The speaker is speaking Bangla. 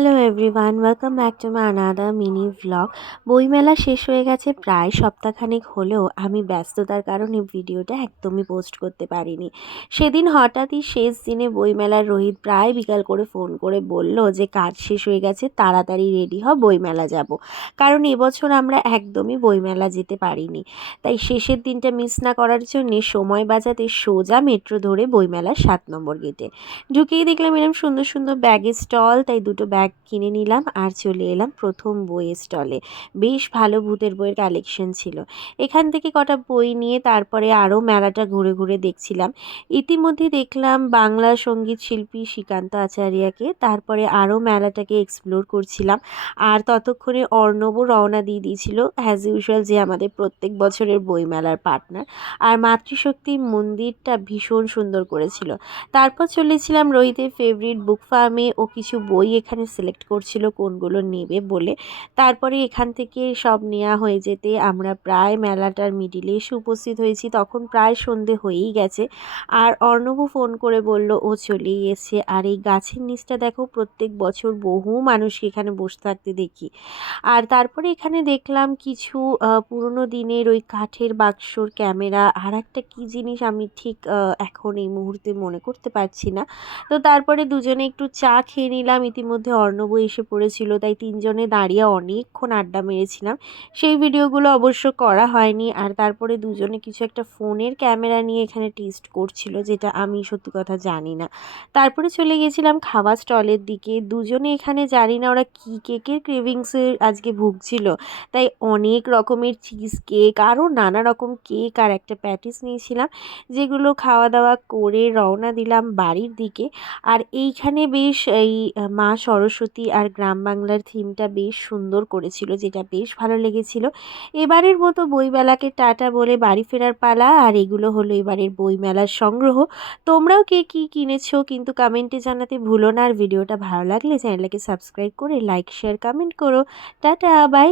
Hello everyone, welcome back to my another mini vlog. বইমেলা শেষ হয়ে গেছে প্রায় সপ্তাহখানেক হলেও আমি ব্যস্ততার কারণে ভিডিওটা একদমই পোস্ট করতে পারিনি। সেদিন হঠাৎই শেষ দিনে বইমেলার রোহিত প্রায় বিকাল করে ফোন করে বলল যে কাজ শেষ হয়ে গেছে, তাড়াতাড়ি রেডি হ, বইমেলা যাব। কারণ এবছর আমরা একদমই বইমেলা যেতে পারিনি। তাই শেষের দিনটা মিস না করার জন্যে সময় বাঁচাতে সোজা মেট্রো ধরে বইমেলার 7 নম্বর গেটে ঢুকেই দেখলাম এরকম সুন্দর সুন্দর ব্যাগের স্টল, তাই দুটো ব্যাগ কিনে নিলাম আর চলে এলাম প্রথম বইয়ের স্টলে। বেশ ভালো ভূতের বইয়ের কালেকশন ছিল। এখান থেকে কটা বই নিয়ে তারপরে আরও মেলাটা ঘুরে ঘুরে দেখছিলাম। ইতিমধ্যে দেখলাম বাংলা সঙ্গীত শিল্পী শ্রীকান্ত আচার্যকে, তারপরে আরও মেলাটাকে এক্সপ্লোর করছিলাম। আর ততক্ষণে অর্ণবও রওনা দিয়ে দিয়েছিল অ্যাজ ইউজুয়াল, যে আমাদের প্রত্যেক বছরের বইমেলার পার্টনার। আর মাতৃশক্তি মন্দিরটা ভীষণ সুন্দর করেছিল। তারপর চলেছিলাম রোহিতের ফেভারিট বুক ফার্মে। ও কিছু বই এখানে সিলেক্ট করছিল কোনগুলো নেবে বলে। তারপরে এখান থেকে সব নেওয়া হয়ে যেতে আমরা প্রায় মেলাটার মিডিলে এসে উপস্থিত হয়েছি। তখন প্রায় সন্ধে হয়েই গেছে। আর অর্ণবও ফোন করে বলল ও চলেই এসেছে। আর এই গাছের নিচটা দেখো, প্রত্যেক বছর বহু মানুষকে এখানে বসে থাকতে দেখি। আর তারপরে এখানে দেখলাম কিছু পুরোনো দিনের ওই কাঠের বাক্সর ক্যামেরা, আর একটা কী জিনিস আমি ঠিক এখন এই মুহূর্তে মনে করতে পারছি না। তো তারপরে দুজনে একটু চা খেয়ে নিলাম। ইতিমধ্যে অর্ণব এসে পড়েছিল, তাই তিনজনে দাঁড়িয়ে অনেকক্ষণ আড্ডা মেরেছিলাম। সেই ভিডিওগুলো অবশ্য করা হয়নি। আর তারপরে দুজনে কিছু একটা ফোনের ক্যামেরা নিয়ে এখানে টেস্ট করছিল, যেটা আমি সত্যি কথা জানি না। তারপরে চলে গেছিলাম খাওয়া স্টলের দিকে। দুজনে এখানে জানি না ওরা কী কেকের ক্রেভিংসে আজকে ভুগছিল, তাই অনেক রকমের চিজ কেক আরও নানা রকম কেক আর একটা প্যাটিস নিয়েছিলাম, যেগুলো খাওয়া দাওয়া করে রওনা দিলাম বাড়ির দিকে। আর এইখানে বেশ এই মা সরস্বতী আর গ্রাম বাংলার থিমটা বেশ সুন্দর করেছিল, যেটা বেশ ভালো লেগেছিল। এবারের মতো বইমেলাকে টাটা বলে বাড়ি ফেরার পালা। আর এগুলো হলো এবারের বইমেলার সংগ্রহ। তোমরাও কে কী কিনেছো কিন্তু কমেন্টে জানাতে ভুলো না। আর ভিডিওটা ভালো লাগলে চ্যানেলটাকে সাবস্ক্রাইব করে লাইক শেয়ার কমেন্ট করো। Tata, by.